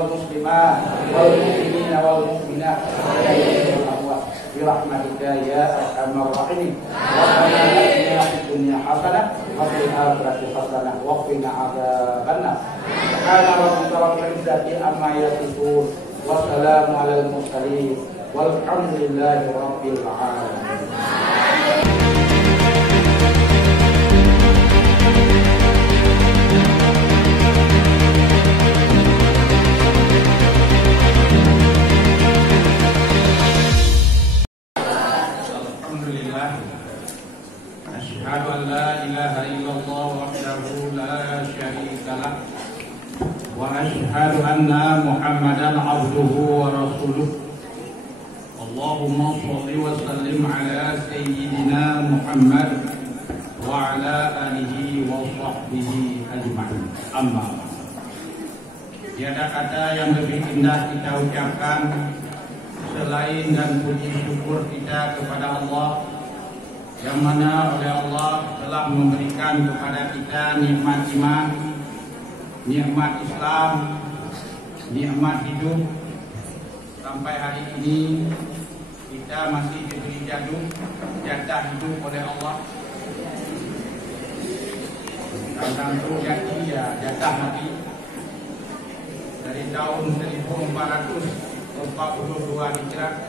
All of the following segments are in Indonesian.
والمسلمات والمؤمنين والمؤمنات والأموات برحمتك يا أرحم الراحمين. ربنا آتنا في الدنيا حسنة وفي الآخرة حسنة وقنا عذاب النار. سبحان ربك رب العزة عما يصفون والسلام على المرسلين والحمد لله رب العالمين. Asyhadu an la ilaha illallah wahdahu la syarika lah wa asyhadu anna Muhammadan abduhu wa rasuluh. Allahumma shalli wa sallim ala sayyidina Muhammad wa ala alihi wa sahbihi ajma'in. Amma ba'd. Tiada kata yang lebih indah kita ucapkan selain dan puji syukur kita kepada Allah, yang mana oleh Allah telah memberikan kepada kita nikmat iman, nikmat Islam, nikmat hidup. Sampai hari ini kita masih diberi jatah hidup oleh Allah. Kadang itu jatah mati. Dari tahun 1442 Hijrah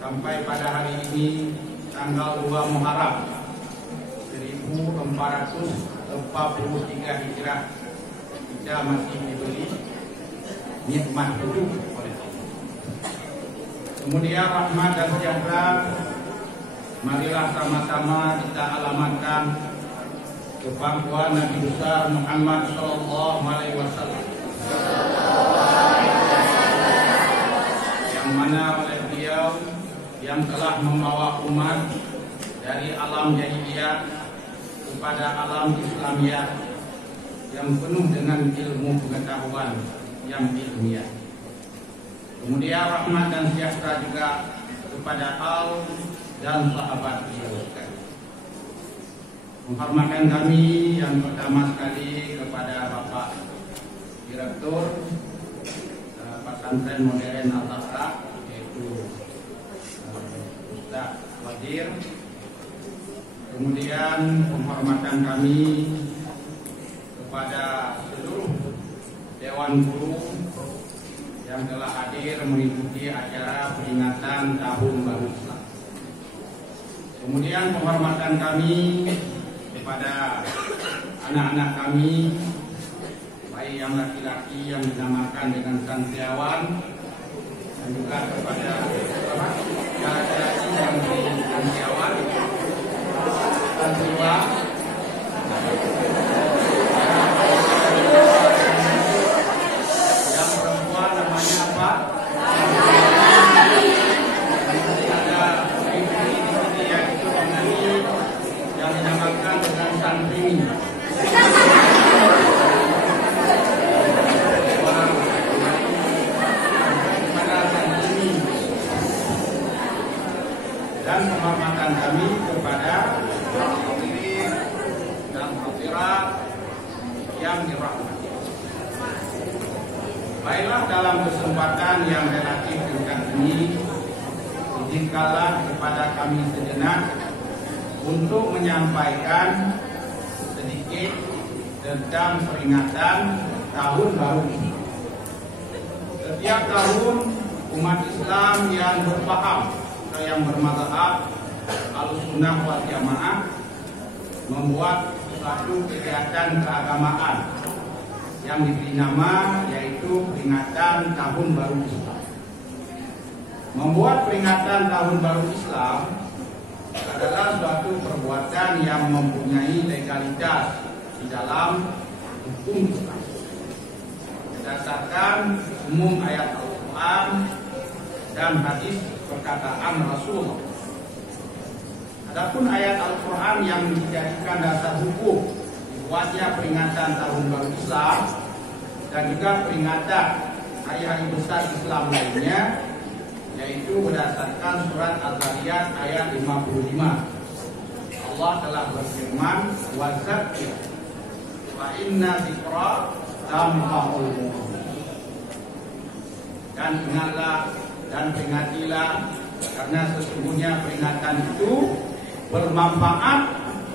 sampai pada hari ini tanggal 2 Muharram 1443 Hijrah, kita masih diberi nikmat hidup oleh Allah. Kemudian rahmat dan sejahtera marilah sama-sama kita alamatkan ke pangkuan Nabi besar Muhammad sallallahu alaihi wasallam, yang mana oleh beliau yang telah membawa umat dari alam jahiliyah kepada alam Islamiyah yang penuh dengan ilmu pengetahuan yang ilmiah. Kemudian rahmat dan sejahtera juga kepada al dan sahabat beliau sekalian. Menghormatkan kami yang pertama sekali kepada Bapak Direktur Pesantren Modern Al-Azhar, yaitu Wadir. Kemudian penghormatan kami kepada seluruh Dewan Guru yang telah hadir mengikuti acara peringatan Tahun Baru Islam. Kemudian penghormatan kami kepada anak-anak kami, baik yang laki-laki yang dinamakan dengan santriawan, dan juga kepada laki-laki yang santriawan, santriwa, yang perempuan namanya apa? Ada ibu-ibu yang itu yang dinamakan dengan santrini. Dan penghormatan kami kepada hadirin dan hadirat yang dirahmati. Baiklah, dalam kesempatan yang relatif singkat ini, izinkanlah kepada kami sejenak untuk menyampaikan sedikit tentang peringatan Tahun Baru ini. Setiap tahun umat Islam yang berpaham, yang bermadzhab Ahlussunnah wal Jamaah membuat suatu kegiatan keagamaan yang diberi nama yaitu peringatan Tahun Baru Islam. Membuat peringatan Tahun Baru Islam adalah suatu perbuatan yang mempunyai legalitas di dalam hukum Islam berdasarkan umum ayat Al-Quran dan hadis perkataan Rasulullah. Adapun ayat Al-Quran yang dijadikan dasar hukum dibuatnya peringatan Tahun Baru Islam dan juga peringatan hari-hari besar Islam lainnya, yaitu berdasarkan surat Az-Zariyat ayat 55. Allah telah berfirman, wa zakkir fa inna dzikra tanfa'ul mu'minin. dan ingatlah dan peringatilah, karena sesungguhnya peringatan itu bermanfaat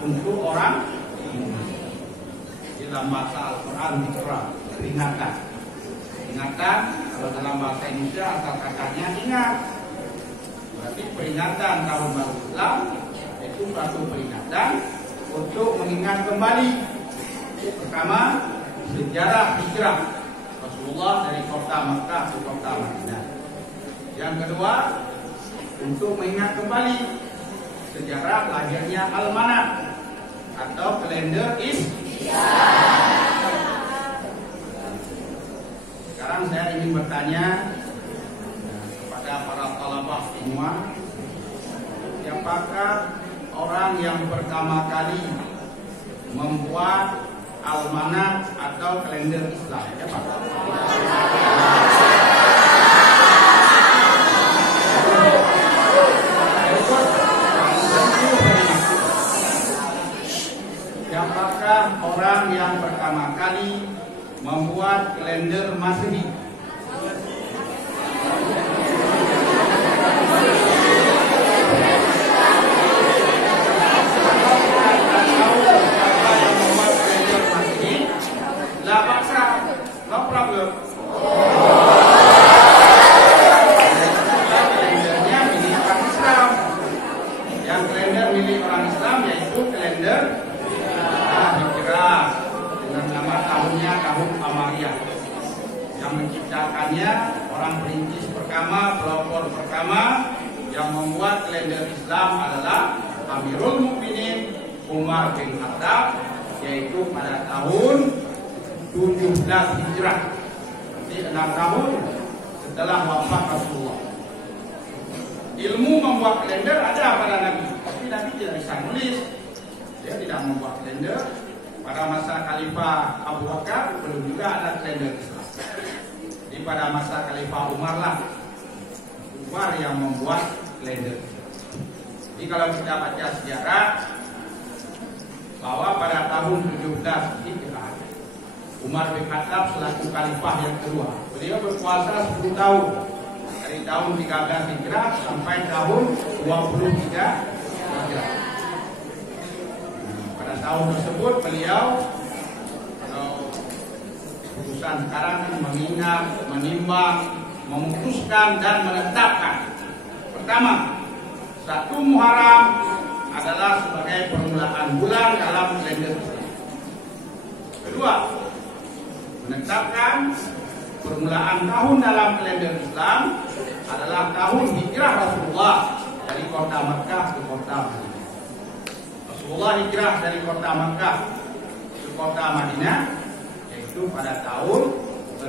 untuk orang dalam bahasa Al-Quran dikira peringatan. Peringatan kalau dalam bahasa Indonesia asal katanya ingat. Berarti peringatan tahun baru Islam itu suatu peringatan untuk mengingat kembali pertama sejarah hijrah Rasulullah dari kota Makkah ke kota Madinah. Yang kedua untuk mengingat kembali sejarah lahirnya Al-Manat atau kalender Sekarang saya ingin bertanya kepada para talabah semua, siapakah orang yang pertama kali membuat almanach atau kalender Islam? Siapakah orang yang pertama kali membuat kalender Masehi? La paksa, no problem. Kalendernya milik orang Islam. Yang kalender milik orang Islam yaitu kalender Hijrah dengan nama tahunnya tahun Qamariyah. Yang menciptakannya orang perintis pertama, pelopor pertama yang membuat kalender Islam adalah Amirul Mukminin Umar bin Khattab, yaitu pada tahun 17 Hijrah, berarti 6 tahun setelah wafat Rasulullah. Ilmu membuat kalender ada pada Nabi, tapi Nabi tidak bisa nulis. Dia tidak membuat kalender. Pada masa Khalifah Abu Bakar belum juga ada kalender Islam. Jadi pada masa Khalifah Umar lah, Umar yang membuat kalender. Jadi kalau kita baca sejarah bahwa pada tahun 17 Hijrah Umar bin Khattab selaku khalifah yang kedua, beliau berkuasa 10 tahun dari tahun 13 Hijrah sampai tahun 23 Hijrah. Pada tahun tersebut beliau keputusan sekarang mengingat, menimbang, memutuskan dan menetapkan. Pertama, 1 Muharram adalah sebagai permulaan bulan dalam kalender Islam. Kedua, menetapkan permulaan tahun dalam kalender Islam adalah tahun hijrah Rasulullah dari kota Makkah ke kota Madinah. Rasulullah hijrah dari kota Makkah ke kota Madinah yaitu pada tahun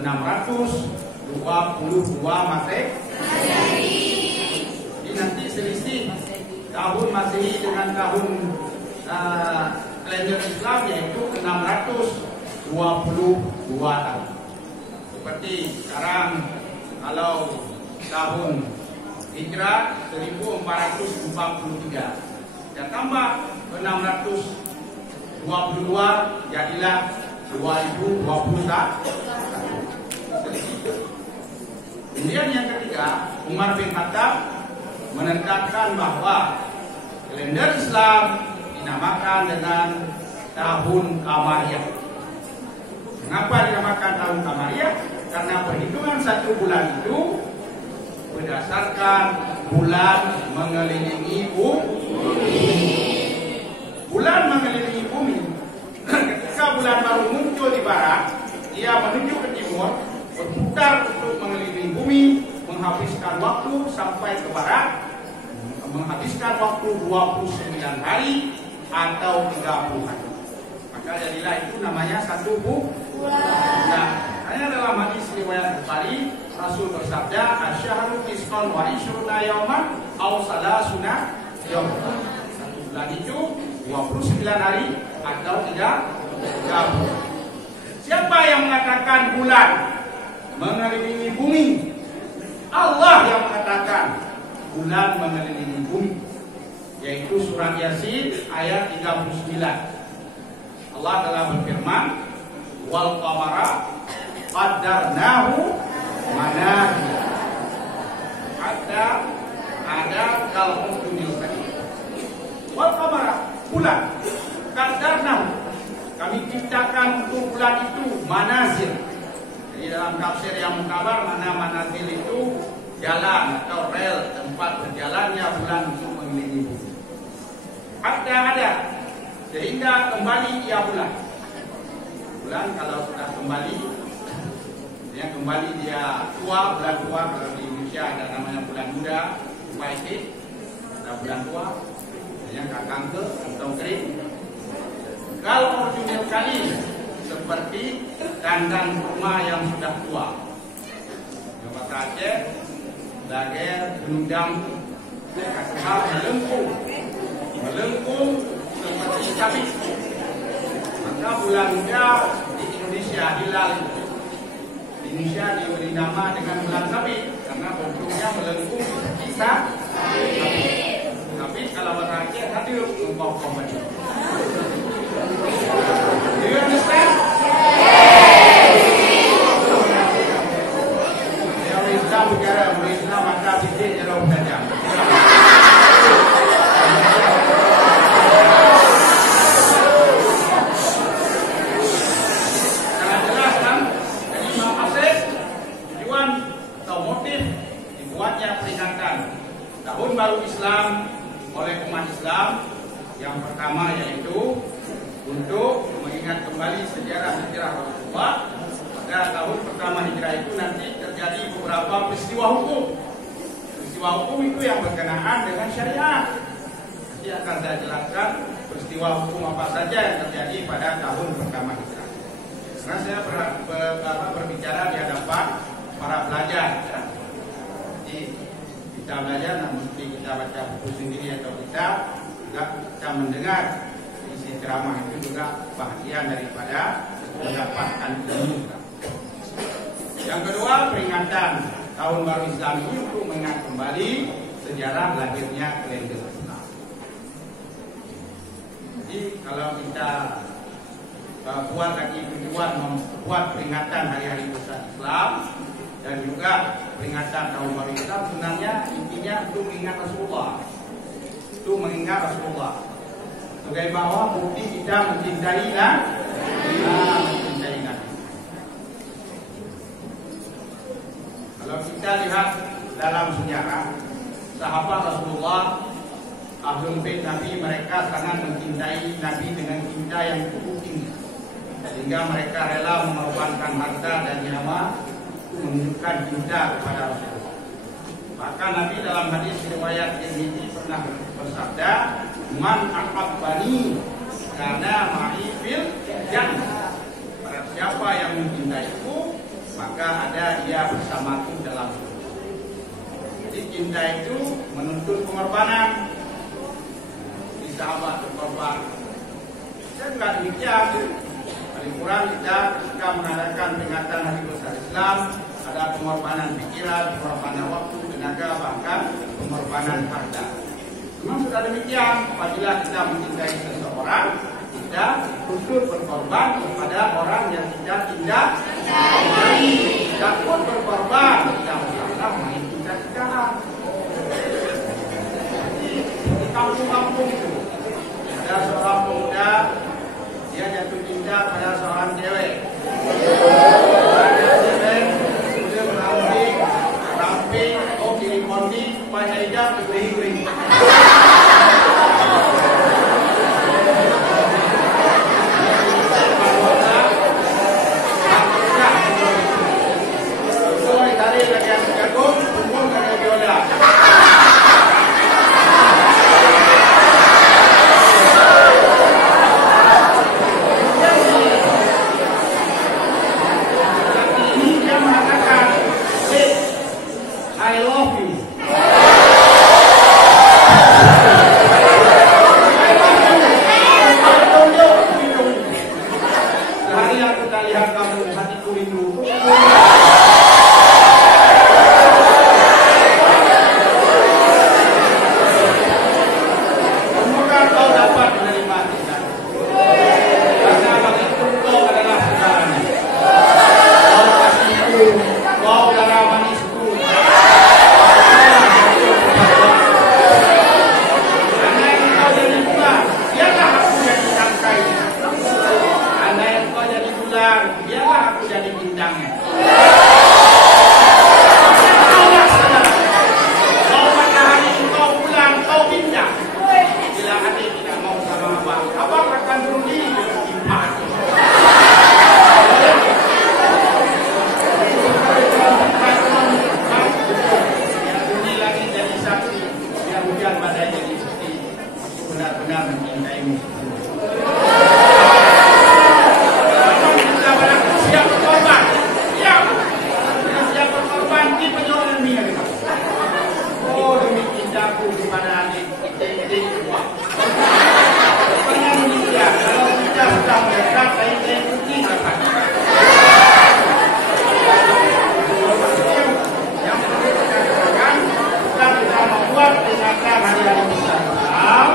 622 Masehi. Jadi nanti selisih tahun Masehi dengan tahun kalender Islam yaitu 622 tahun. Seperti sekarang kalau tahun hijrah 1443, ya tambah 622 jadilah 2021. Kemudian yang ketiga, Umar bin Khattab menetapkan bahwa kalender Islam dinamakan dengan tahun Qamariyah. Mengapa dinamakan tahun Qamariyah? Karena perhitungan 1 bulan itu berdasarkan bulan mengelilingi bumi. Bulan mengelilingi bumi. Ketika bulan baru muncul di barat, dia menuju ke timur, berputar untuk mengelilingi bumi, menghabiskan waktu sampai ke barat, menghabiskan waktu 29 hari atau 30 hari. Maka jadilah itu namanya 1 bulan. Nah, hanya dalam hadis riwayat Bukhari, Rasul bersabda, "Asyhadu tisqan wa ishruna yauman aw salasuna yauman." 1 bulan itu 29 hari atau 30. Siapa yang mengatakan bulan mengelilingi bumi? Allah yang mengatakan bulan mengelilingi bumi, yaitu surat Yasin ayat 39. Allah telah berfirman, "Wal qamara qaddarnahu manazil." ada kalau dunia tadi. Wal qamara, bulan. Qadarnahu, kami ciptakan untuk bulan itu manazil. Jadi dalam tafsir yang mungkabar, mana manazil itu jalan atau rel tempat berjalannya bulan untuk mengelilingi bumi. Ada sehingga kembali ia bulan. Bulan kalau sudah kembali, dia tua, bulan tua. Kalau di Indonesia ada namanya bulan muda, Waitik, ada bulan tua, yang kakangke atau kering. Kalau orjunil kali seperti kandang rumah yang sudah tua. Jawa Aceh, Dager, Gunung melengkung seperti sabit. Maka bulan muda di Indonesia hilal. Di Indonesia diberi nama dengan bulan sabit karena bentuknya melengkung seperti sabit. Tapi kalau bahasa Aceh hadir umpam-umpam tadi. Do you understand? Yang Islam bicara, Islam maka bikin jauh saja. Sangat jelas kan? Jadi maksud tujuan atau motif dibuatnya peringatan Tahun Baru Islam oleh umat Islam. Yang pertama yaitu untuk mengingat kembali sejarah Rasulullah. Pada tahun pertama hijrah itu nanti terjadi beberapa peristiwa hukum. Peristiwa hukum itu yang berkenaan dengan syariat. Nanti akan saya jelaskan peristiwa hukum apa saja yang terjadi pada tahun pertama hijrah. Karena saya berbicara di hadapan para pelajar. Jadi kita belajar, namun kita baca buku sendiri atau kita mendengar isi ceramah itu juga bahagian daripada mendapatkan ilmu. Yang kedua, peringatan Tahun Baru Islam ini untuk mengingat kembali sejarah lahirnya kalender Islam. Jadi kalau kita buat lagi tujuan membuat peringatan hari-hari besar Islam dan juga peringatan Tahun Baru Islam, sebenarnya intinya untuk mengingat Rasulullah. Itu mengingat Rasulullah sebagai bahwa bukti kita mencintai mencintai Nabi. Kalau kita lihat dalam sejarah sahabat Rasulullah, Ahlul Bait Nabi, mereka sangat mencintai Nabi dengan cinta yang cukup tinggi, sehingga mereka rela mengorbankan harta dan nyawa untuk menunjukkan cinta kepada Rasulullah. Maka Nabi dalam hadis riwayat Tirmidzi pernah bersabda, "Man ahabbani kana ma'i fil jannah." Barang siapa yang mencintaiku, maka ada ia bersamaku dalam surga. Jadi cinta itu menuntut pengorbanan. Di sahabat berkorban. Dan juga demikian, paling kurang kita ketika mengadakan peringatan Hari Besar Islam, ada pengorbanan pikiran, pengorbanan waktu, tenaga, bahkan pengorbanan harta. Memang sudah demikian, apabila kita mencintai seseorang, kita khusus berkorban kepada orang yang kita cintai. Kita pun berkorban, kita masalah main cinta-cintaan. Di kampung-kampung itu ada seorang pemuda, dia jatuh cinta pada seorang cewek. Kiri kondi, supaya hijab, kering-kering. Soalnya tadi lagi yang jagung, umum lagi biola. Tapi ini dia mengatakan, I love you. Sehari aku tak lihat kamu, hatiku rindu. Semoga kau dapat menerima cintaku. Karena bagiku kau adalah saudaranya. Kau kasihku, kau darah manisku. pindangnya. Bila adik tidak mau sama abang, abang akan rugi dengan iman. Biar rugi lagi jadi saksi, biar hujan badai jadi bukti. Benar-benar mencintaimu. Siap berkorban, siap berkorban di penjualan dunia. Oh, demi cintaku kepada adik. Kalau kita sudah mendekat, saya ikuti rasanya. Yang perlu kita katakan, kita membuat peringatan Hari Raya Islam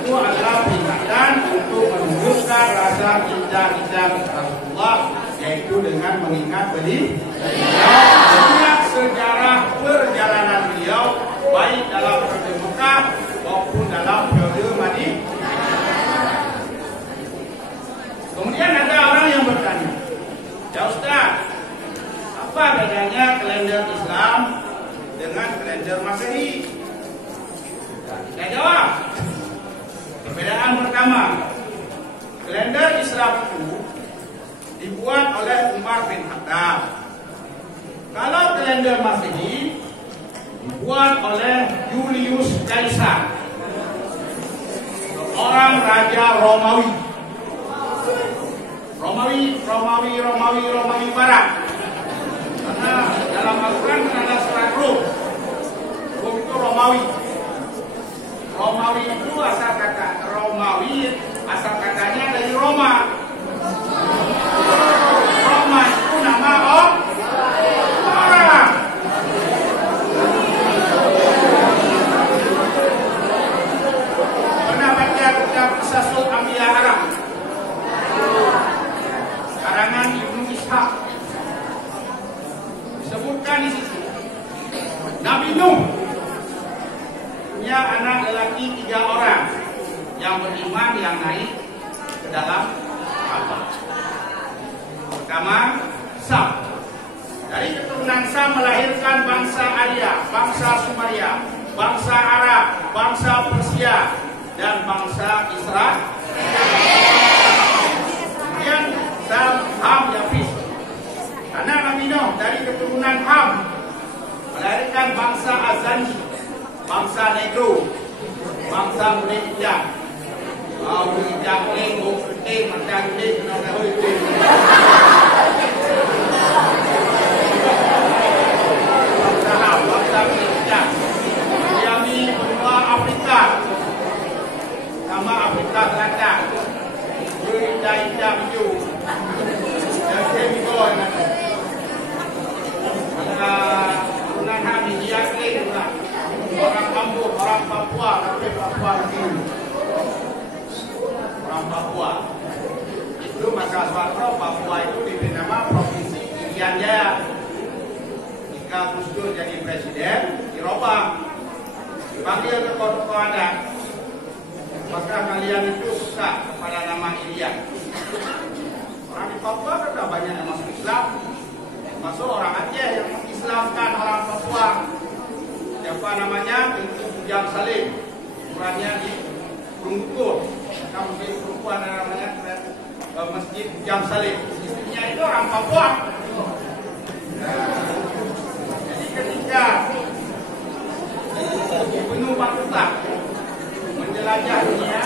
itu adalah peringatan untuk menunjukkan rasa cinta kita kepada Rasulullah, yaitu dengan mengingat beliau, mengingat sejarah perjalanan beliau, baik dalam periode Mekah maupun dalam periode Madinah. Kemudian ada orang yang bertanya, ya Ustaz, apa bedanya kalender Islam dengan kalender Masehi? Saya jawab, perbedaan pertama, kalender Islam itu dibuat oleh Umar bin Khattab. Kalau kalender Masehi dibuat oleh Julius Caesar, seorang raja Romawi Barat. Karena dalam Al-Quran ada surat Rum itu Romawi. Romawi itu asal kata Romawi, asal katanya dari Roma. Roma itu nama orang. Pernah baca kitab Qisasul Anbiya Arab, karangan Ibnu Ishaq, disebutkan di situ Nabi Nuh punya anak lelaki 3 orang yang beriman, yang naik ke dalam kapal. Pertama, Sam. Dari keturunan Sam melahirkan bangsa Arya, bangsa Sumeria, bangsa Arab, bangsa Persia, dan bangsa Israel. Kemudian Sam, Ham, Yafis. Anak Nabi Nuh dari keturunan Ham melahirkan bangsa Azani, bangsa Negro, bangsa Muda. Muda kuning, putih, mata gede, kena putih. Bangsa Ham, bangsa Muda. Yami benua Afrika, sama Afrika Selatan. Indah biju. Dan Kemikol. Turunan Ham India Kling juga. Orang Ambon, orang Papua, tapi Papua lagi. Orang Papua. Itu masa Soeharto, Papua itu diberi nama Provinsi Irian Jaya. Jika Gus Dur jadi presiden, dirubah, dipanggil ke tokoh adat. Maka kalian itu suka kepada nama Irian. Orang di Papua kan sudah banyak yang masuk Islam. Masuk orang Aceh yang mengislamkan orang Papua. Siapa namanya? Tengku Bujang Salim. Ukurannya di Perungkur. Kita mungkin perempuan namanya Masjid Bujang Salim. Istrinya itu orang Papua. Jadi ketika Ibnu Battuta menjelajah dunia,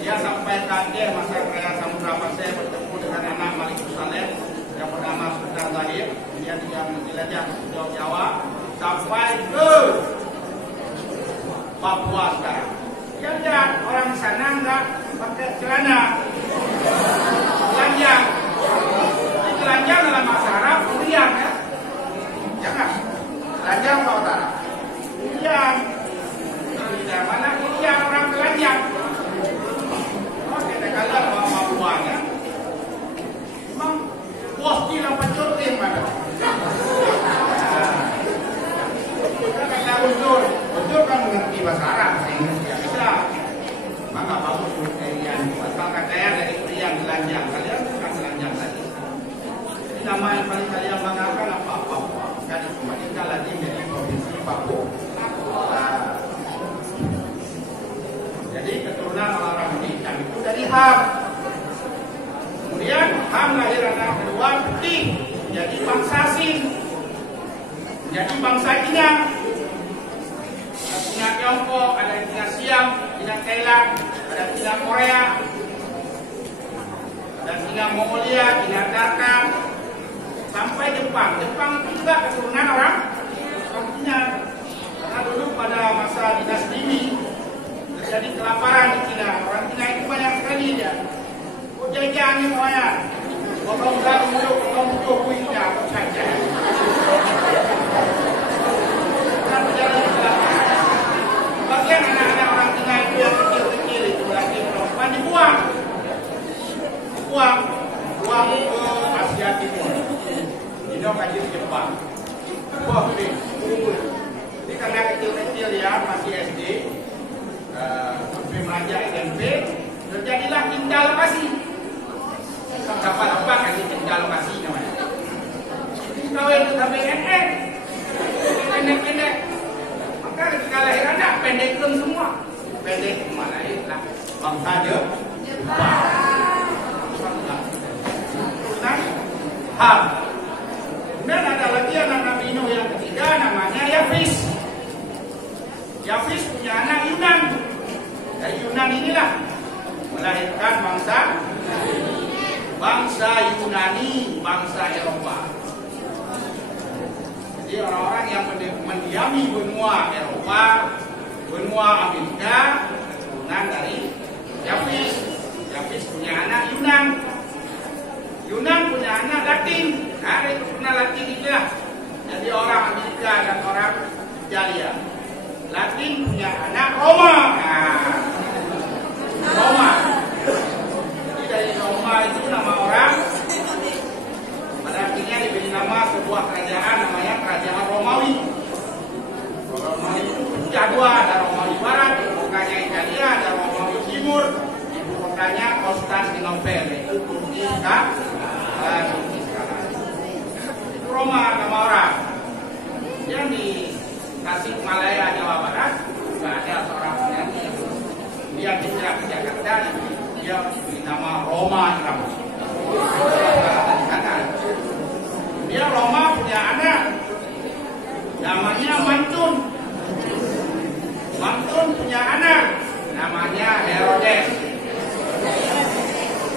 dia sampai Aceh, masa Raya Samudra Pasir, bertemu dengan anak Malik Saleh yang bernama Sultan Zahir. Dia juga menjelajah ke Jawa sampai ke Papua sekarang. Dia lihat orang sana enggak pakai celana, telanjang. Ini telanjang dalam bahasa Arab, uriang ya. Jangan telanjang Pak Utara, uriang. Tidak mana uriang orang telanjang. Oh, kita kala bawa Papuanya. Memang bos gila pencutin mana? Kita kata Guntur kan mengerti bahasa Arab, sehingga dia bisa. Maka bagus uriang. Maka katanya dari uriang telanjang, kalian bukan telanjang lagi. nama yang paling kalian banggakan apa? Papua. Kan dikembalikan lagi menjadi provinsi Papua. Nah, jadi keturunan orang ini kami itu dari Ham. Kemudian Ham lahir anak kedua Putih, menjadi bangsa Sin, menjadi bangsa Cina. Cina Tiongkok, ada Cina Siam, Cina Thailand, ada Cina Korea, ada Cina Mongolia, Cina Tarkam, sampai Jepang. Jepang itu juga keturunan orang Cina. Karena dulu pada masa dinasti Ming terjadi kelaparan di Cina. Orang Cina itu banyak sekali dia. Jajannya banyak. Potong gandum, potong kuihnya, saja. Bagian anak-anak orang Cina itu yang kecil-kecil itu lagi perempuan dibuang ke Asia Timur. Indo kaji Jepang. Buang ini. Jadi karena kecil-kecil ya masih SD, sampai melajak SMP, terjadilah tindak lokasi. Apa kasih tindak lokasi namanya. Kawin sampai NN, pendek-pendek. Maka ketika lahir anak pendek semua. Pendek mana lah bangsa Jepang. Ham. Kemudian ada lagi anak Nabi Nuh yang ketiga namanya Yafis. Yafis punya anak Yunan. Dari Yunan inilah melahirkan bangsa Yunani, bangsa Eropa. Jadi orang-orang yang mendiami benua Eropa, benua Amerika, keturunan dari Yafis. Yafis punya anak Yunan. Yunan punya anak Latin. Nah, itu keturunan Latin itulah. Jadi orang Amerika dan orang Italia. Latin punya anak Roma. Nah, Roma. Jadi dari Roma itu nama orang. Pada akhirnya diberi nama sebuah kerajaan namanya Kerajaan Romawi. Romawi itu pecah dua, ada Romawi Barat, ibu kotanya Italia, ada Romawi Timur, ibu kotanya Konstantinopel, itu Turki sekarang. Itu Roma nama orang. Yang di Tasikmalaya, Jawa Barat, juga ada seorang penyanyi dia hijrah ke Jakarta, dia diberi nama Roma Irama. Dia Roma punya anak namanya Mantun. Mantun punya anak namanya Herodes.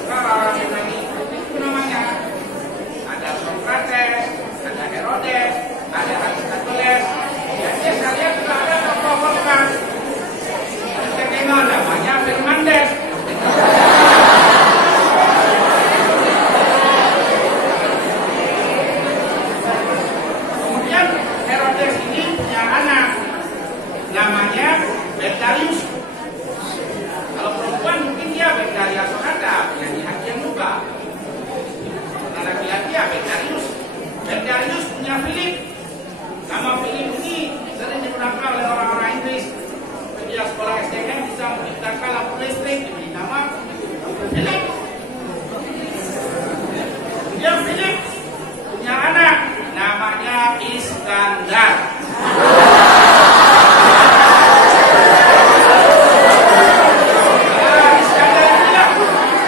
Kalau orang Yunani itu namanya ada Socrates, ada Herodes, ada Aristoteles. Jadi kalian juga ada tokoh kan? Bagaimana namanya Fernandez? Kemudian Herodes ini punya anak namanya Becarius. Kalau perempuan mungkin dia Becaria Sonata, penyanyi Hakim juga. Nah, laki-laki ya Becarius. Becarius punya Philip. Nama Philip ini sering digunakan oleh orang-orang Inggris. Dia sekolah SDM bisa menciptakan lampu listrik, diberi nama Philip. Dia Philip punya anak namanya Iskandar. Iskandar inilah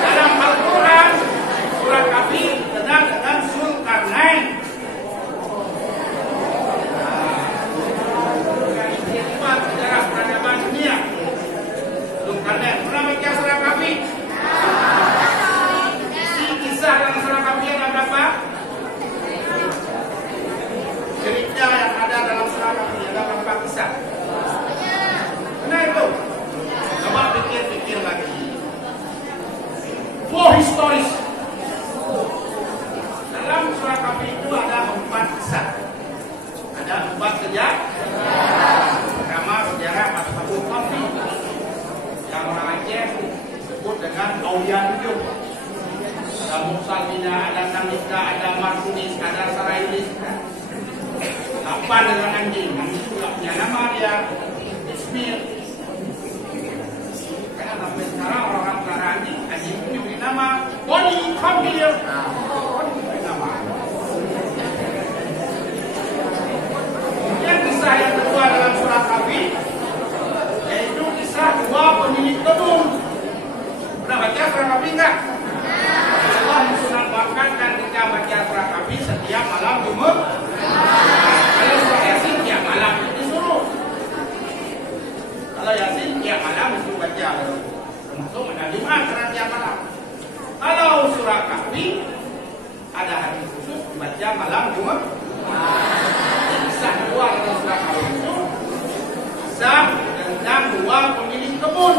dalam Al-Quran surat Kahfi terkenal dengan Zulkarnain. Sejarah peradaban dunia. Zulkarnain pernah baca surah Kahfi? Isi kisah dalam surah Kahfi ada berapa? Cerita yang ada dalam surah Kahfi ada berapa kisah? Benar itu? Coba pikir-pikir lagi. Flow historis. Dalam surah Kahfi itu ada 4 kisah. Ada 4 sejarah. Pertama sejarah Ashabul Kahfi yang orang Aceh disebut dengan Aulia 7. Ada Muksalina, ada Namika, ada Marsunis, ada Sarailis. 8 dengan anjing. Anjing juga punya nama dia Ismir. Karena sampai sekarang orang pelihara anjing punya nama Boni Kamil. Boni punya nama. Tapi setiap malam Jumat. Kalau surah Yasin tiap malam itu disuruh. Kalau Yasin tiap malam disuruh baca. Termasuk pada Jumat karena tiap malam. Kalau surah Kahfi ada hadis khusus dibaca malam Jumat. Kisah kedua dalam surah Kahfi itu kisah tentang dua pemilik kebun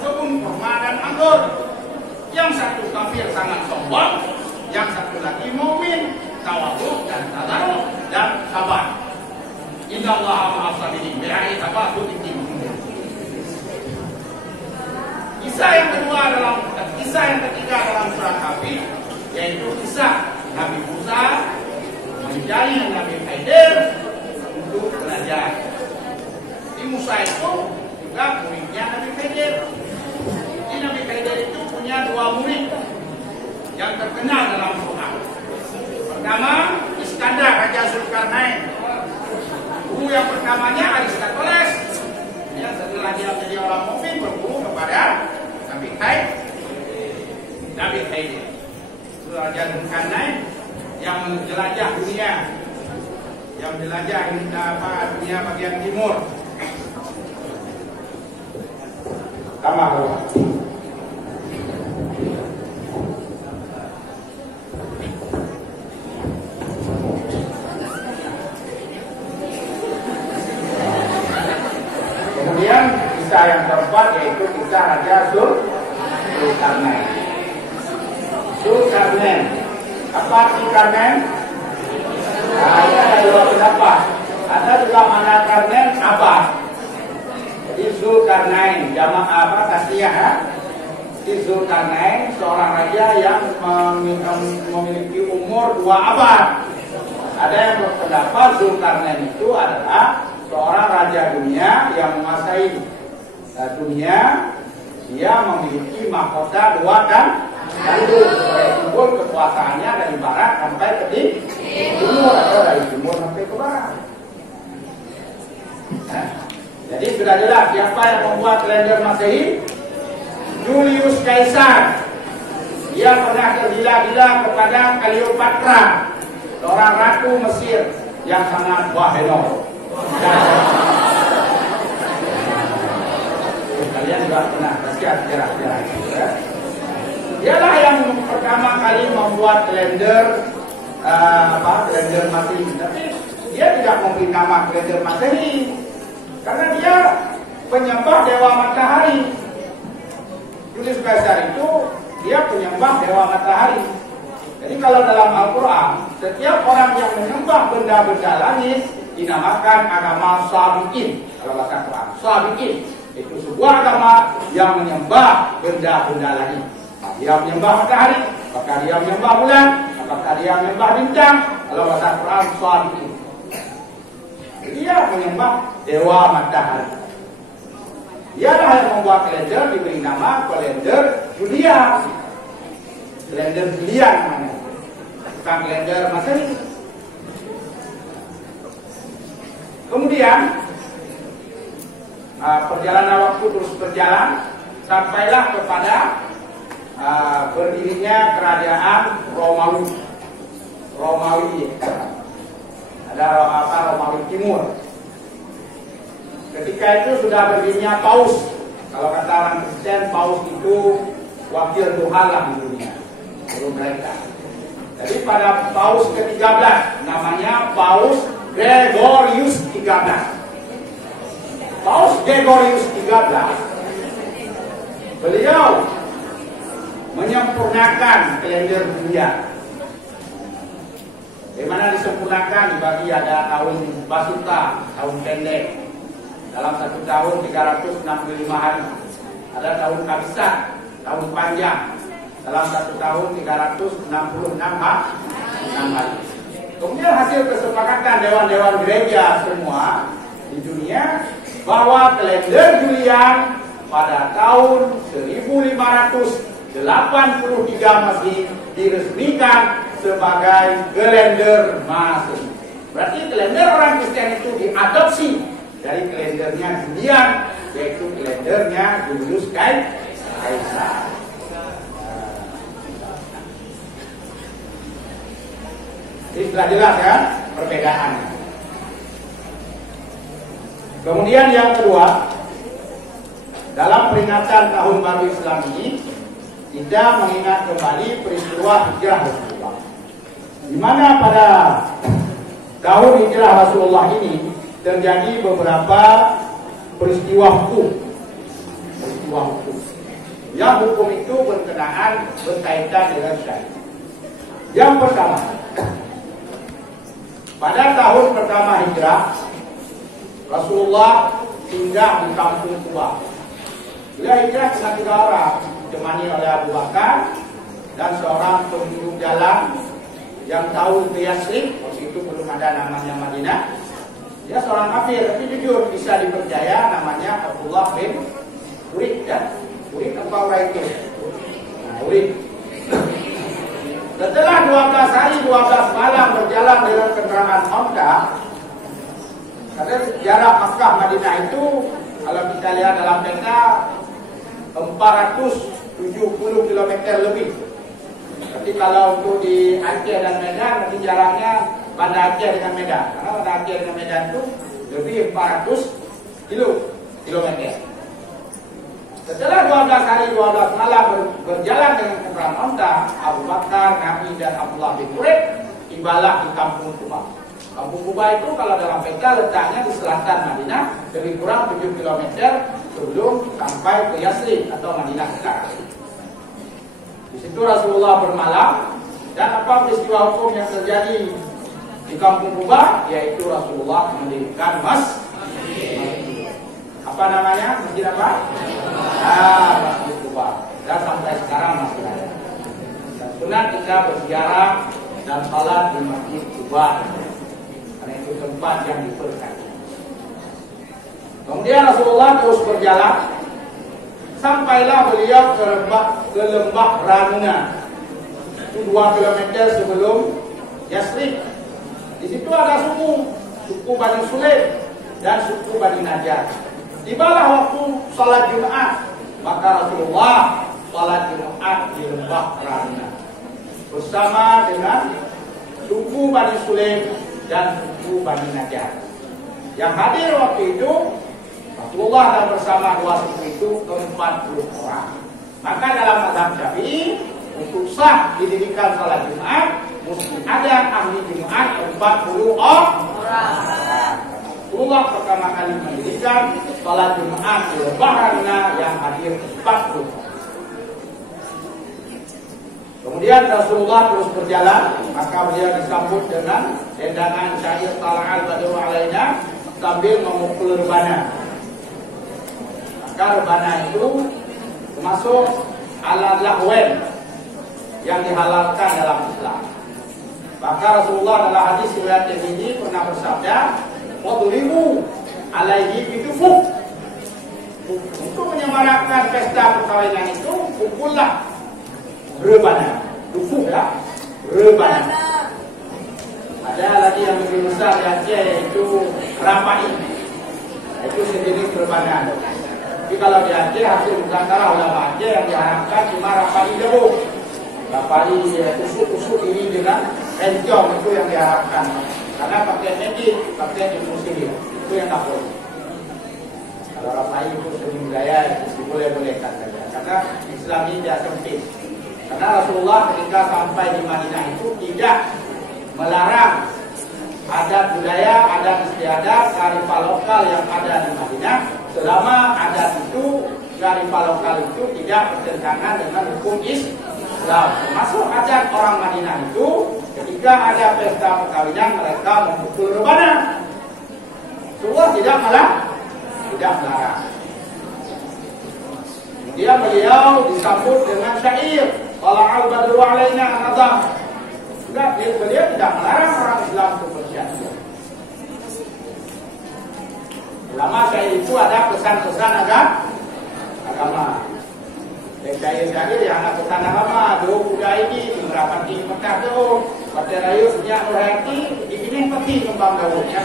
kurma dan anggur. Yang satu kafir sangat sombong, yang satu lagi mukmin, tawadhu dan tadarruk dan sabar. Innallaha ma'as sabirin. Berarti sabar itu tinggi. Kisah yang ketiga dalam surah Kahfi yaitu kisah Nabi Musa mencari Nabi Khidir untuk belajar. Di Musa itu juga muridnya Nabi Khidir. Di Nabi Khidir itu punya dua murid yang terkenal dalam Quran. Pertama, Iskandar Raja Zulkarnain. Guru yang pertamanya Aristoteles. Ya, setelah dia menjadi orang mukmin berguru kepada Nabi Khidir. Raja Zulkarnain yang menjelajah dunia, dunia bagian timur. Tambah. Kemudian kisah yang keempat yaitu kisah Raja Zulkarnain. Apa Zulkarnain? Ada dua pendapat. Ada juga mana Karnain apa? Jadi Zulkarnain jamak apa tasniyah? Zulkarnain seorang raja yang memiliki umur 2 abad. Ada yang berpendapat Zulkarnain itu adalah seorang raja dunia yang menguasai dunia. Dia memiliki mahkota 2 dan simbol kekuasaannya dari barat sampai ke timur atau dari timur sampai ke barat. Jadi sudah jelas siapa yang membuat kalender Masehi? Julius Caesar. Dia pernah tergila-gila kepada Cleopatra, seorang ratu Mesir yang sangat waheno. Kalian juga pernah baca sejarah-sejarah itu, ya? Dialah yang pertama kali membuat kalender kalender Masehi. Tapi dia tidak memberi nama kalender Masehi karena dia penyembah dewa matahari. Julius Caesar itu dia penyembah dewa matahari. Jadi kalau dalam Al-Quran setiap orang yang menyembah benda-benda langit dinamakan agama Sabiqin. Kalau bahasa Quran, Sabiqin itu sebuah agama yang menyembah benda-benda langit. Dia menyembah matahari, apakah dia menyembah bulan, apakah dia menyembah bintang. Kalau bahasa Quran Sabiqin, dia menyembah dewa matahari. Dialah yang membuat kalender diberi nama kalender Julian. Kalender Julian namanya, bukan kalender Masehi. Kemudian perjalanan waktu terus berjalan sampailah kepada berdirinya kerajaan Romawi. Ada Romawi Timur. Ketika itu sudah berdirinya Paus. Kalau kata orang Kristen, Paus itu wakil Tuhan lah di dunia sebelum mereka. Jadi pada Paus ke-13 namanya Paus Gregorius 13. Paus Gregorius 13 beliau menyempurnakan kalender dunia. Bagaimana disempurnakan? Dibagi ada tahun Basuta, tahun pendek. Dalam 1 tahun 365 hari. Ada tahun Kabisat, tahun panjang. Dalam 1 tahun 366 hari. Kemudian hasil kesepakatan dewan-dewan gereja semua di dunia bahwa kalender Julian pada tahun 1583 Masehi diresmikan sebagai kalender Masehi. Berarti kalender orang Kristen itu diadopsi dari kalendernya Julian, yaitu kalendernya Julius Caesar. Ini sudah jelas ya perbedaannya. Kemudian yang kedua, dalam peringatan tahun baru Islam ini tidak mengingat kembali peristiwa hijrah Rasulullah. Di mana pada tahun hijrah Rasulullah ini terjadi beberapa peristiwa hukum. Yang hukum itu berkaitan dengan syariat. Yang pertama, pada tahun pertama hijrah Rasulullah tinggal di kampung Quba. Beliau hijrah dengan 3 orang, ditemani oleh Abu Bakar dan seorang penduduk jalan yang tahu ke Yasrib. Waktu itu belum ada namanya Madinah. Dia seorang kafir, tapi jujur bisa dipercaya, namanya Abdullah bin Urid ya. Urid apa orang itu? Nah, Urid. Setelah 12 hari 12 malam berjalan dengan kendaraan Honda, karena jarak Makkah Madinah itu kalau kita lihat dalam peta 470 km lebih. Tapi kalau untuk di Aceh dan Medan nanti jaraknya Banda Aceh dengan Medan. Karena Banda Aceh dengan Medan itu lebih 400 km. Setelah 12 hari 12 malam berjalan dengan kendaraan Honda, Abu Bakar, Nabi dan Abdullah bin Urid tibalah di kampung Quba. Kampung Quba itu kalau dalam peta letaknya di selatan Madinah, lebih kurang 7 km sebelum sampai ke Yasrib atau Madinah sekarang. Di situ Rasulullah bermalam, dan apa peristiwa hukum yang terjadi di kampung Quba, yaitu Rasulullah mendirikan masjid. Apa namanya? Masjid apa? Masjid Quba. Dan sampai sekarang masih ada. Dan sunat kita berziarah dan salat di Masjid Quba. Karena itu tempat yang diberkati. Kemudian Rasulullah terus berjalan, sampailah beliau ke lembah Ranuna. Itu 2 km sebelum Yasrib. Di situ ada suku Bani Sulaim dan suku Bani Najjar. Tibalah waktu salat Jumat, maka Rasulullah salat Jumat di lembah Ranuna bersama dengan suku Bani Sulaim dan suku Bani Najjar. Yang hadir waktu itu Rasulullah dan bersama 2 suku itu 40 orang. Maka dalam mazhab Syafi'i, untuk sah didirikan salat Jumat mesti ada ahli Jumat 40 orang. Rasulullah pertama kali mendirikan salat Jumat di lembah Ranuna yang hadir 40. Kemudian Rasulullah terus berjalan, maka beliau disambut dengan tendangan syair Tala'al Badru Alaina sambil memukul rebana. Maka rebana itu termasuk alat lahwen yang dihalalkan dalam Islam. Maka Rasulullah dalam hadis riwayat Tirmidzi pernah bersabda, "Wadribu alaihi bidufuk." Untuk menyemarakkan pesta perkawinan itu, pukullah rebana, dufuk ya, rebana. Ada lagi yang lebih besar di Aceh, yaitu rapai. Itu sejenis rebana. Tapi kalau di Aceh, hasil Nusantara ulama Aceh yang diharapkan cuma rapai jauh. Rapai tusuk-tusuk ini dengan encong, itu yang diharapkan. Karena pakai medis, pakai infusi, itu yang tak boleh. Kalau rapai itu seni budaya, itu boleh-bolehkan saja. Karena Islam ini tidak sempit. Karena Rasulullah ketika sampai di Madinah itu tidak melarang adat budaya, adat istiadat, kearifan lokal yang ada di Madinah, selama adat itu, kearifan lokal itu tidak bertentangan dengan hukum Islam. Termasuk adat orang Madinah itu, ketika ada pesta perkawinan mereka memukul rebana. Rasulullah tidak melarang. Kemudian beliau disambut dengan syair Tala'al Badru Alaina an-Nadam. Beliau tidak melarang orang Islam untuk bersyair. Ulama syair itu ada pesan-pesan agama. Syair-syair yang ada pesan agama. Doa budaya ini berapa tinggi Mekah doa. Pada rayu sejak berhati ini peti kembang daunnya.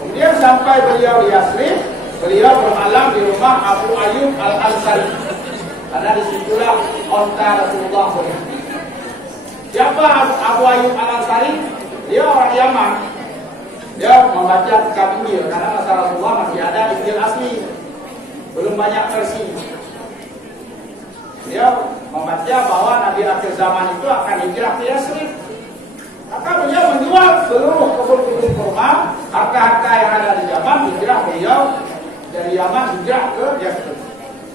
Kemudian sampai beliau di Yasrib, beliau bermalam di rumah Abu Ayyub Al-Ansari. Karena disitulah onta Rasulullah berhenti. Siapa Abu Ayyub Al-Ansari? Dia orang Yaman. Dia membaca kitab Injil karena masa Rasulullah masih ada Injil asli, belum banyak versi. Dia membaca bahwa Nabi akhir zaman itu akan hijrah ke Yasrib. Maka beliau menjual seluruh kebun-kebun kurma, harta-harta yang ada di Yaman, hijrah beliau dari Yaman hijrah ke Yasrib.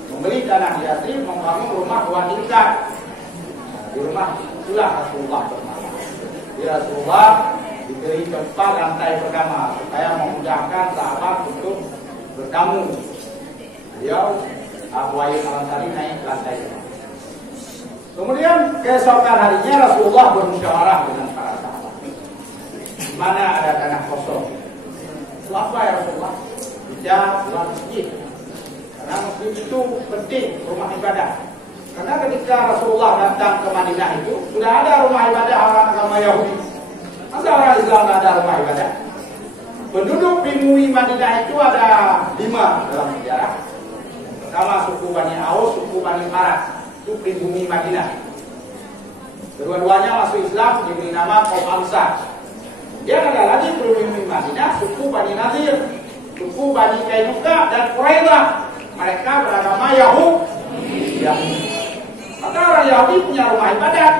Membeli tanah di Yasrib, membangun rumah 2 tingkat. Di rumah itulah Rasulullah bermalam. Di Rasulullah diberi tempat lantai pertama supaya memudahkan sahabat untuk bertamu. Beliau Abu Ayyub Al-Ansari naik lantai pertama. Kemudian keesokan harinya Rasulullah bermusyawarah dengan para sahabat. Di mana ada tanah kosong? Itu apa ya Rasulullah? Kita buat masjid. Karena masjid itu penting, rumah ibadah. Karena ketika Rasulullah datang ke Madinah itu sudah ada rumah ibadah orang agama Yahudi. Masa orang Islam tidak ada rumah ibadah? Penduduk di Madinah itu ada 5 dalam sejarah. Pertama suku Bani Aus, suku Bani Farad. Itu pribumi Madinah. Kedua-duanya masuk Islam, diberi nama kaum Ansar. Dia ada lagi pribumi Madinah, suku Bani Nadir, suku Bani Kainuka dan Quraidah. Mereka beragama Yahudi. Maka orang Yahudi punya rumah ibadat.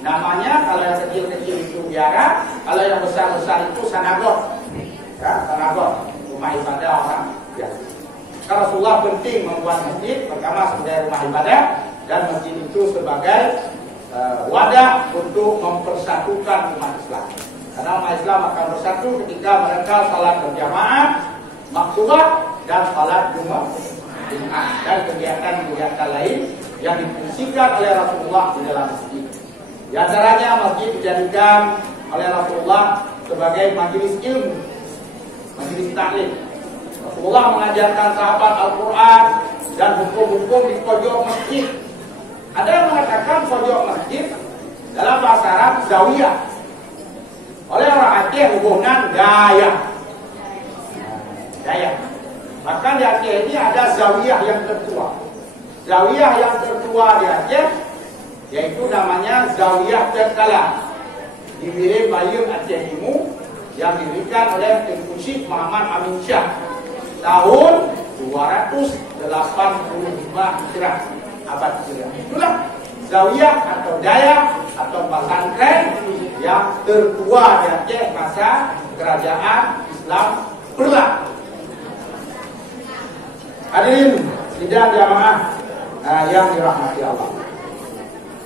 Namanya kalau yang kecil-kecil itu biara, kalau yang besar-besar itu sanagog. Ya, sanagog, rumah ibadah orang biasa. Karena Rasulullah penting membuat masjid, pertama sebagai rumah ibadah, dan masjid itu sebagai wadah untuk mempersatukan umat Islam. Karena umat Islam akan bersatu ketika mereka salat berjamaah, maktubah, dan salat Jumat, dan kegiatan-kegiatan lain yang difungsikan oleh Rasulullah di dalam masjid. Di antaranya masjid dijadikan oleh Rasulullah sebagai majelis ilmu, majelis taklim. Rasulullah mengajarkan sahabat Al-Quran dan hukum-hukum di pojok masjid. Ada yang mengatakan pojok masjid dalam bahasa Arab zawiyah. Oleh orang Aceh hubungan daya. Daya. Bahkan di Aceh ini ada zawiyah yang tertua. Zawiyah yang tertua di Aceh yaitu namanya Zawiyah Terkala di Wilayah Bayung Aceh Timur yang didirikan oleh Tengku Syekh Muhammad Amin Shah tahun 285 Hijrah, abad ke-9. Itulah Zawiyah atau Daya atau pesantren yang tertua di Aceh masa kerajaan Islam Perla. Hadirin sidang jamaah yang dirahmati Allah.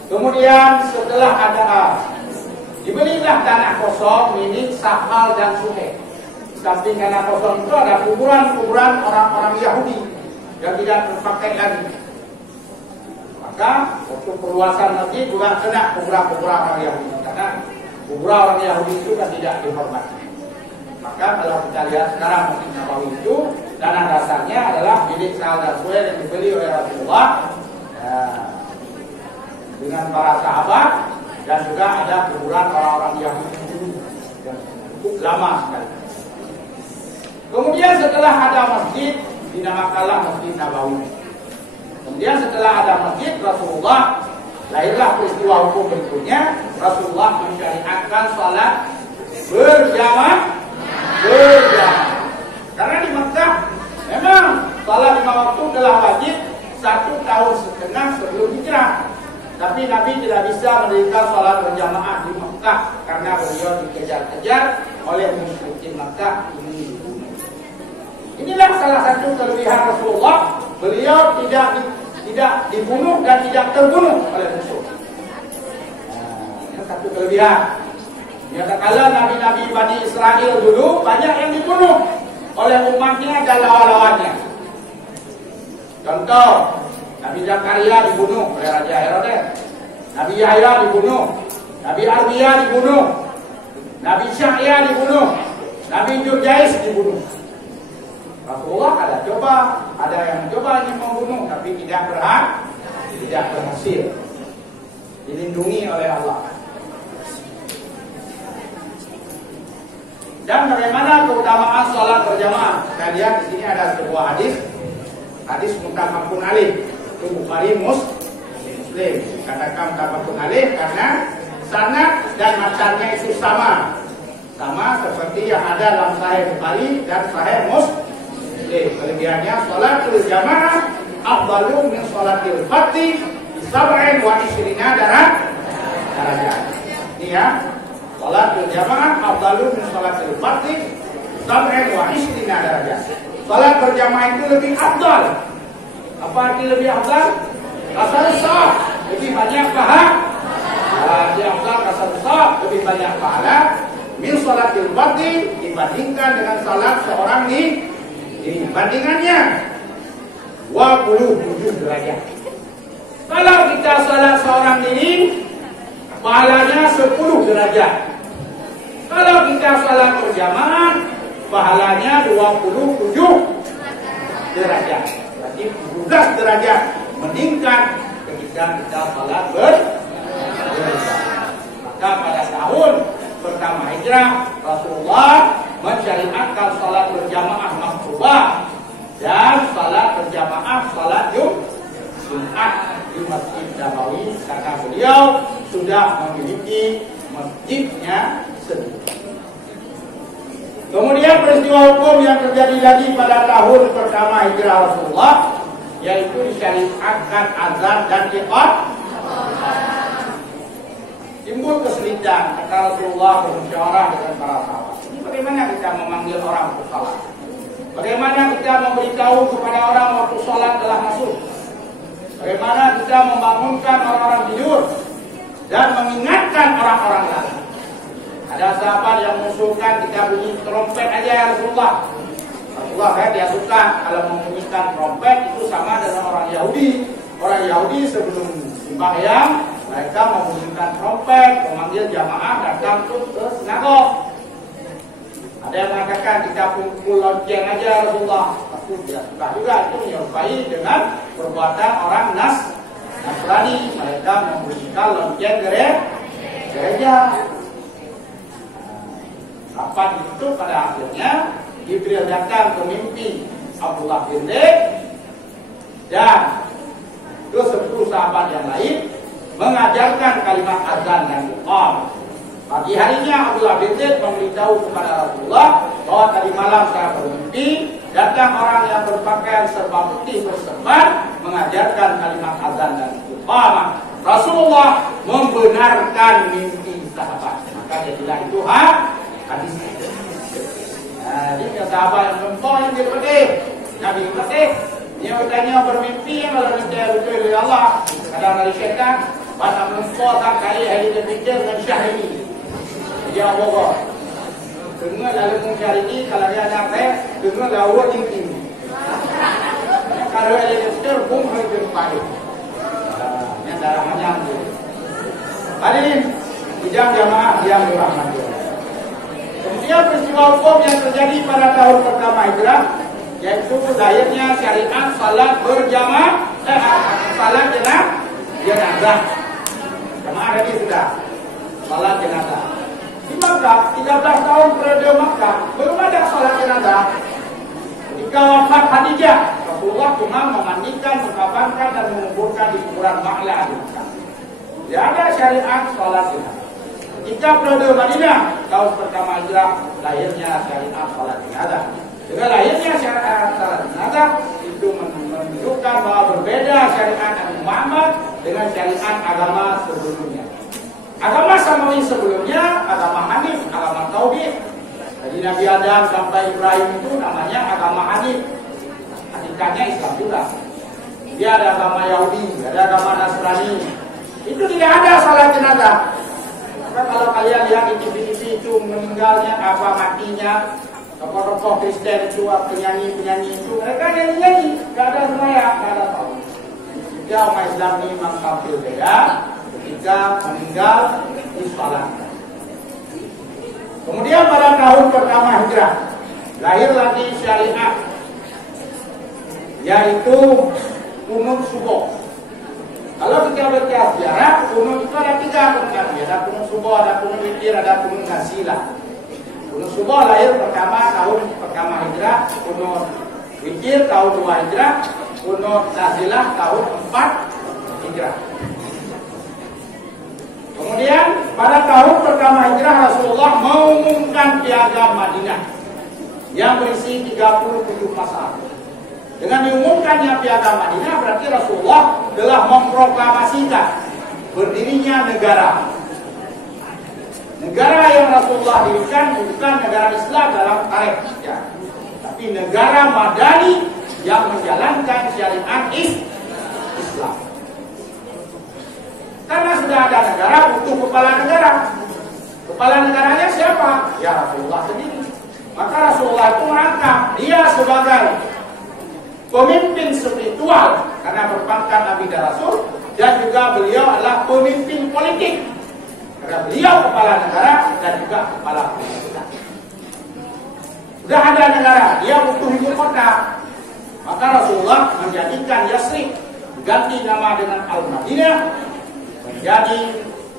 Kemudian setelah ada dibelilah tanah kosong milik Sahal dan Suhaib. Di samping tanah kosong itu ada kuburan-kuburan orang-orang Yahudi yang tidak terpakai lagi. Maka untuk perluasan masjid juga kena kuburan-kuburan orang Yahudi karena kuburan orang Yahudi itu kan tidak dihormati. Maka kalau kita lihat sekarang Masjid Nabawi itu tanah dasarnya adalah milik Sahal dan Suhaib yang dibeli oleh Rasulullah. Dengan para sahabat dan juga ada kuburan orang-orang Yahudi yang cukup lama sekali. Kemudian setelah ada masjid dinamakanlah Masjid Nabawi. Kemudian setelah ada masjid Rasulullah lahirlah peristiwa hukum berikutnya. Rasulullah mensyariatkan salat berjamaah. Karena di Mekah memang salat 5 waktu telah wajib 1,5 tahun sebelum hijrah. Tapi Nabi tidak bisa mendirikan salat berjamaah di Mekah karena beliau dikejar-kejar oleh musyrikin Mekah ini dibunuh. Inilah salah satu kelebihan Rasulullah, beliau tidak dibunuh dan tidak terbunuh oleh musuh. Ini satu kelebihan. Kala nabi-nabi Bani Israel dulu banyak yang dibunuh oleh umatnya dan lawan-lawannya. Contoh, Nabi Zakaria dibunuh oleh Raja Herodes, Nabi Yahya dibunuh, Nabi Armia dibunuh, Nabi Syahya dibunuh, Nabi Jurjais dibunuh. Rasulullah ada yang mencoba ingin membunuh, tapi tidak berhasil, dilindungi oleh Allah. Dan bagaimana keutamaan sholat berjamaah? Kita lihat di sini ada sebuah hadis muttafaqun alaih. Bukhari Muslim Muslim. Katakan mutafaqun alaih karena sanad dan matannya itu sama seperti yang ada dalam Sahih Bukhari dan Sahih Muslim. Kelebihannya sholatul jamaah afdalu min sholatil fardhi bi 27 darajat. Ini ya, sholatul jamaah afdalu min sholatil fardhi bi 27 darajat. Sholat berjamaah itu lebih afdal. Apa arti lebih afdal? Kasar sah, lebih banyak pahala. Lebih afdal kasar sah, lebih banyak pahala. Min sholatil fardhi dibandingkan dengan salat seorang dibandingannya 27 derajat. Kalau kita salat seorang diri, pahalanya 10 derajat. Kalau kita salat berjamaah, pahalanya 27 derajat. Berarti 17 derajat meningkat ketika kita salat berjamaah. Maka pada tahun pertama hijrah, Rasulullah mensyariatkan salat berjamaah maktubah dan salat berjamaah salat Jumat di Masjid Nabawi karena beliau sudah memiliki masjidnya sendiri. Kemudian peristiwa hukum yang terjadi lagi pada tahun pertama hijrah Rasulullah, yaitu disyariatkan azan dan iqamah. Timbul kesulitan kata Rasulullah bermusyawarah dengan para sahabat. Ini bagaimana kita memanggil orang untuk salat? Bagaimana kita memberitahu kepada orang waktu salat telah masuk? Bagaimana kita membangunkan orang-orang tidur dan mengingatkan orang-orang lain? Ada sahabat yang mengusulkan kita bunyi trompet aja ya Rasulullah. Rasulullah dia suka kalau membunyikan trompet itu sama dengan orang Yahudi. Orang Yahudi sebelum sembahyang mereka membunyikan trompet, memanggil jamaah datang ke sinagog. Ada yang mengatakan kita pukul lonceng aja Rasulullah. Aku tidak suka juga, itu menyerupai dengan perbuatan orang Nasrani. Mereka membunyikan lonceng gereja. Kapan itu pada akhirnya Jibril datang ke mimpi Abdullah bin Zaid dan ke 10 sahabat yang lain mengajarkan kalimat azan dan iqamah. Pagi harinya Abdullah bin Zaid memberitahu kepada Rasulullah bahwa tadi malam saya bermimpi datang orang yang berpakaian serba putih berserban mengajarkan kalimat azan dan iqamah. Rasulullah membenarkan mimpi sahabat. Maka jadilah itu hadis. Nah, ini sahabat yang perempuan yang berpedih, Nabi berpedih. Dia bertanya bermimpi yang kalau percaya betul oleh Allah. Kadang dari syaitan, pada perempuan tak kaya hari dia fikir dengan syahrini. Dia bohong. Dengar lalu mencari ini kalau dia ada apa? Dengar lawan tinggi. Kalau dia fikir pun lebih baik. Yang darah macam tu. Hadirin, hijab jamaah yang dirahmati. Kemudian peristiwa hukum yang terjadi pada tahun pertama hijrah, yaitu lahirnya syariat salat berjamaah, salat jenazah. Jamaah tadi sudah salat jenazah. Di Makkah 13 tahun periode Makkah belum ada salat jenazah. Ketika wafat Khadijah, Rasulullah cuma memandikan, mengkafankan dan menguburkan di kuburan Ma'la di Makkah. Tidak ada syariat salat jenazah. Ketika periode Madinah tahun pertama hijrah, lahirnya syariat salat jenazah. Dengan lahirnya syariat salat jenazah itu menunjukkan bahwa berbeda syariat Nabi Muhammad dengan syariat agama sebelumnya. Agama Samawi sebelumnya agama Hanif, agama Tauhid. Dari Nabi Adam sampai Ibrahim itu namanya agama Hanif. Hakikatnya Islam juga. Dia ada agama Yahudi, ada agama Nasrani. Itu tidak ada salat jenazah. Maka kalau kalian lihat di TV itu meninggalnya apa matinya, tokoh-tokoh Kristen itu, penyanyi-penyanyi itu, mereka nyanyi-nyanyi, tidak ada semaya, tidak ada tahu. Jika umat Islam ini memang tampil beda, ketika meninggal disolatkan. Kemudian pada tahun pertama hijrah, lahir lagi syariat, yaitu kunut subuh. Kalau kita baca sejarah, kunut itu ada 3 kunut. Ada kunut subuh, ada kunut witir, ada kunut nazilah. Kunut subuh lahir pertama tahun pertama hijrah, kunut witir tahun 2 hijrah, kunut nazilah tahun 4 hijrah. mengumumkan piagam Madinah yang berisi 37 pasal. Dengan diumumkannya piagam Madinah berarti Rasulullah telah memproklamasikan berdirinya negara. Negara yang Rasulullah dirikan bukan negara Islam dalam tarikh ya, tapi negara Madani yang menjalankan syariat Islam. Karena sudah ada negara, butuh kepala negara. Kepala negaranya siapa? Ya Rasulullah sendiri. Maka Rasulullah itu merangkap dia sebagai pemimpin spiritual karena berpangkat Nabi dan Rasul, dan juga beliau adalah pemimpin politik karena beliau kepala negara dan juga kepala pemerintahan. Sudah ada negara, dia butuh ibu kota. Maka Rasulullah menjadikan Yasrib diganti nama dengan Al-Madinah menjadi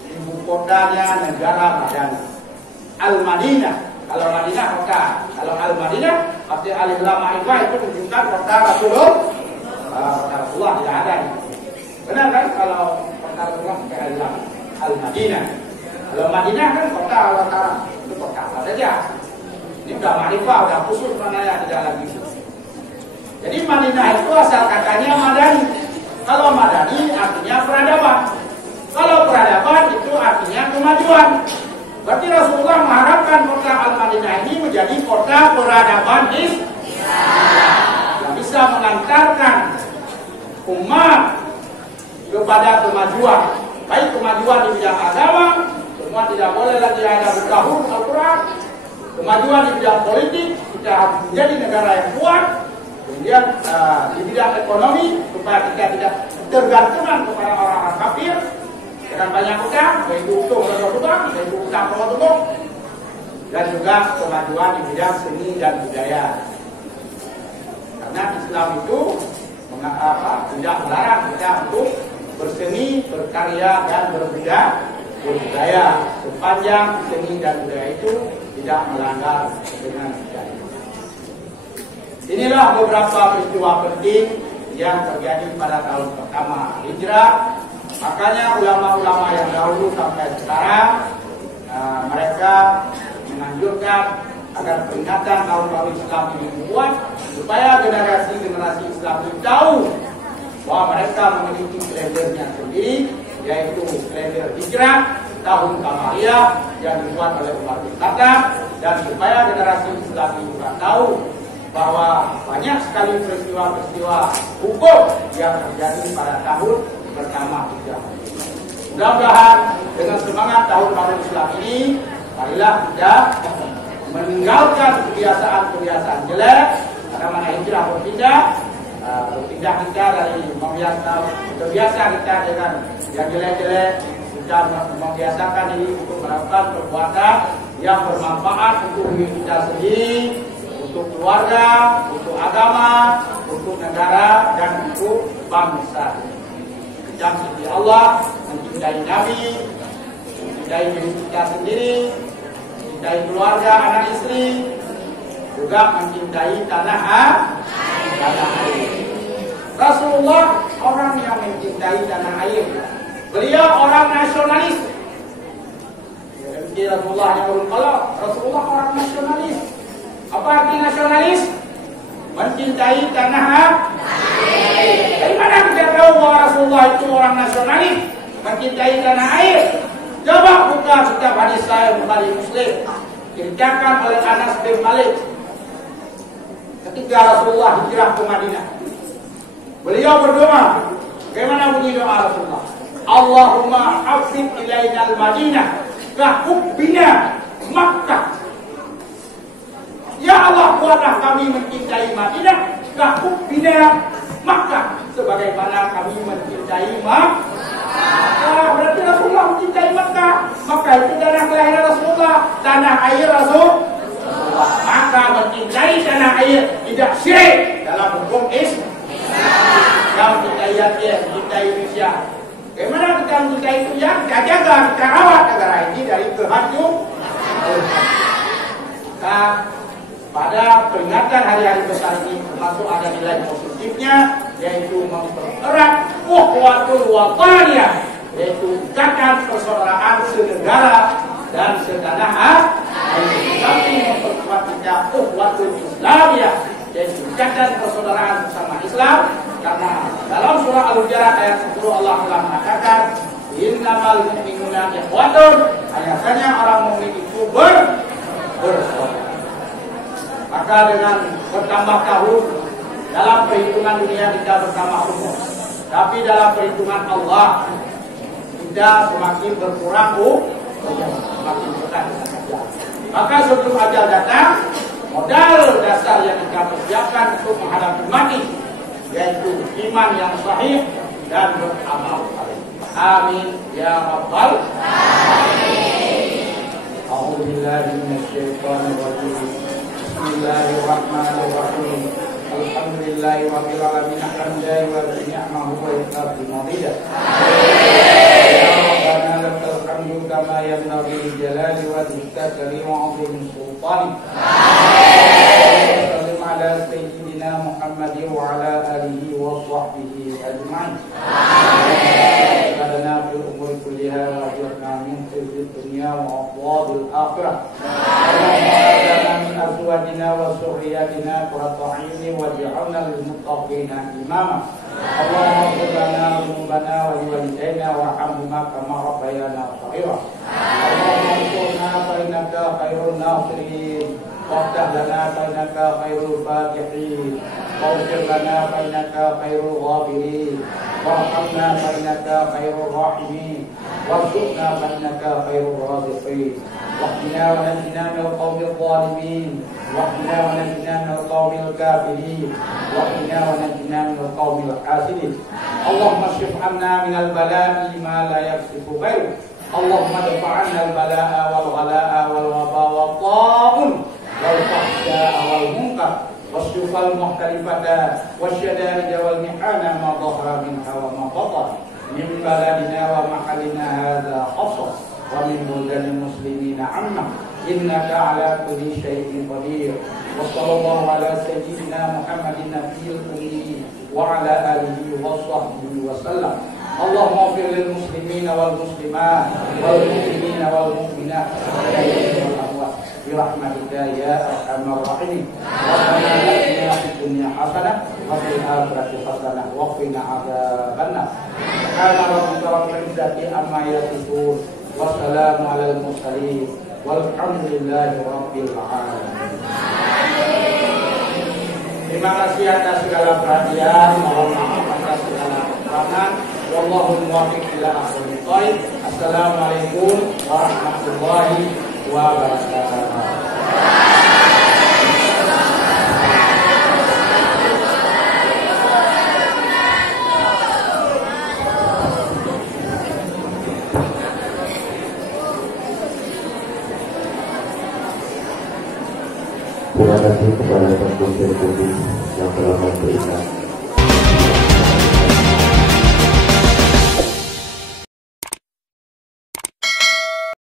ibu kotanya negara Madani. Al-Madinah, kalau Madinah kota, kalau Al-Madinah pasti alif lam ma'rifah itu menunjukkan kota Rasulullah. Kota Rasulullah tidak ada. Benar kan kalau kota Rasulullah pakai alif lam Al-Madinah. Kalau Madinah kan kota Allah itu kota apa saja. Ini udah ma'rifah, udah khusus maknanya tidak lagi. Jadi Madinah itu asal katanya Madani. Kalau Madani artinya peradaban. Kalau peradaban itu artinya kemajuan. Berarti Rasulullah mengharapkan kota Al-Madinah ini menjadi kota peradaban yang bisa mengantarkan umat kepada kemajuan. Baik kemajuan di bidang agama, semua tidak boleh lagi ada buka huruf Al-Quran. Kemajuan di bidang politik, kita harus menjadi negara yang kuat. Kemudian di bidang ekonomi, supaya kita tidak tergantungan kepada orang-orang kafir dengan banyak utang, yaitu utang berutang, yaitu utang berutang, dan juga kemajuan di bidang seni dan budaya. Karena Islam itu tidak melarang kita untuk berseni, berkarya, dan berbudaya sepanjang seni dan budaya itu tidak melanggar dengan budaya. Inilah beberapa peristiwa penting yang terjadi pada tahun pertama Hijrah. Makanya ulama-ulama yang dahulu sampai sekarang mereka menganjurkan agar peringatan tahun baru Islam ini dibuat supaya generasi-generasi Islam ini tahu bahwa mereka memiliki kalendernya sendiri, yaitu kalender Hijrah tahun Qamariyah yang dibuat oleh Umar bin Khattab, dan supaya generasi Islam ini juga tahu bahwa banyak sekali peristiwa-peristiwa hukum yang terjadi pada tahun pertama Hijrah. Mudah-mudahan dengan semangat tahun baru Islam ini, marilah kita meninggalkan kebiasaan-kebiasaan jelek. Karena mana hijrah berpindah kita dari terbiasa kita dengan yang jelek-jelek, kita membiasakan diri untuk melakukan perbuatan yang bermanfaat untuk diri kita sendiri, untuk keluarga, untuk agama, untuk negara, dan untuk bangsa. Yang sisi Allah, mencintai Nabi, mencintai diri kita sendiri, mencintai keluarga, anak istri, juga mencintai tanah air. Rasulullah orang yang mencintai tanah air. Beliau orang nasionalis. Rasulullah orang nasionalis. Apa arti nasionalis? Mencintai tanah air. Dari mana kita tahu bahwa Rasulullah itu orang nasionalis, mencintai tanah air? Coba buka kitab hadis Sahih Bukhari Muslim, diceritakan oleh Anas bin Malik ketika Rasulullah hijrah ke Madinah. Beliau berdoa, bagaimana bunyi doa Rasulullah? Allahumma hafid ilaina al-Madinah kahubbina Makkah. Ya Allah, buatlah kami mencintai Madinah kahubbina Makkah, sebagaimana kami mencintai Makkah. Berarti Rasulullah mencintai Makkah. Makkah itu tanah kelahiran Rasulullah, tanah air Rasulullah. Maka mencintai tanah air tidak syirik dalam hukum Islam. Yang mencintai Yatir, mencintai Indonesia. Bagaimana kita mencintai itu? Ya, kita jaga, kita rawat negara ini dari kehancuran. Nah, pada peringatan hari-hari besar ini termasuk ada nilai positifnya, yaitu mempererat ukhuwatul wataniyah, yaitu ikatan persaudaraan senegara dan setanah air. dan persaudaraan bersama Islam. Karena dalam surah Al-Hujurat ayat 10 Allah telah mengatakan, innamal mu'minuna ikhwatun, hanya orang mukmin itu bersaudara. Maka dengan bertambah tahun dalam perhitungan dunia kita bersama Allah, tapi dalam perhitungan Allah kita semakin berkurang, semakin dekat. Maka sebelum ajal datang, modal dasar yang kita persiapkan untuk menghadapi mati yaitu iman yang sahih dan beramal saleh. Amin ya rabbal alamin. A'udzu billahi minasyaitonir rajim. Bismillahirrahmanirrahim. Alhamdulillahi rabbil alamin hamdan wa ni'mahu wa yaqdi madida. Ya rabbana lakal hamdu kama yanbaghi li jalali wajhika karim 'azim sultani. Sallallahu ala sayyidina Muhammadin wa ala alihi wa sahbihi ajma'in. Lana fil umuri kulliha wa ajirna min khizyi dunya wa adhabil akhirah. أزواجنا وذرياتنا قرة أعين واجعلنا للمتقين إماما. اللهم اغفر لنا ذنوبنا ولوالدينا وارحمهما كما ربيانا صغيرا. اللهم انصرنا فإنك خير الناصرين وافتح لنا فإنك خير الفاتحين واغفر لنا فإنك خير الغافرين وارحمنا فإنك خير الراحمين وارزقنا فإنك خير الرازقين. واهدنا ونجنا من القوم الظالمين واهدنا ونجنا من القوم الكافرين واهدنا ونجنا من القوم الحاسدين. اللهم اكشف عنا من البلاء ما لا يكشف غيره. اللهم ادفع عنا البلاء والغلاء والوباء والطاعون والفحشاء والمنكر والسوء المختلفة والشدائد والمحن ما ظهر منها وما بطن من بلدنا ومحلنا هذا خاصة ومن بلدان المسلمين عامة إنك على كل شيء قدير. وصلى الله على سيدنا محمد النبي الأمي وعلى آله وصحبه وسلم. اللهم اغفر للمسلمين والمسلمات والمؤمنين والمؤمنات والأموات برحمتك يا أرحم الراحمين. ربنا آتنا في الدنيا حسنة وفي الآخرة حسنة وقنا عذاب النار. سبحان ربك رب العزة عما يصفون wassalamu alal mursalin walhamdulillahi rabbil alamin. Terima kasih atas segala perhatian, mohon maaf atas segala kekurangan. Wallahu muwaffiq ila aqwamit thoriq. Assalamualaikum warahmatullahi wabarakatuh. Terima kasih kepada Pak Kudus yang telah memberikan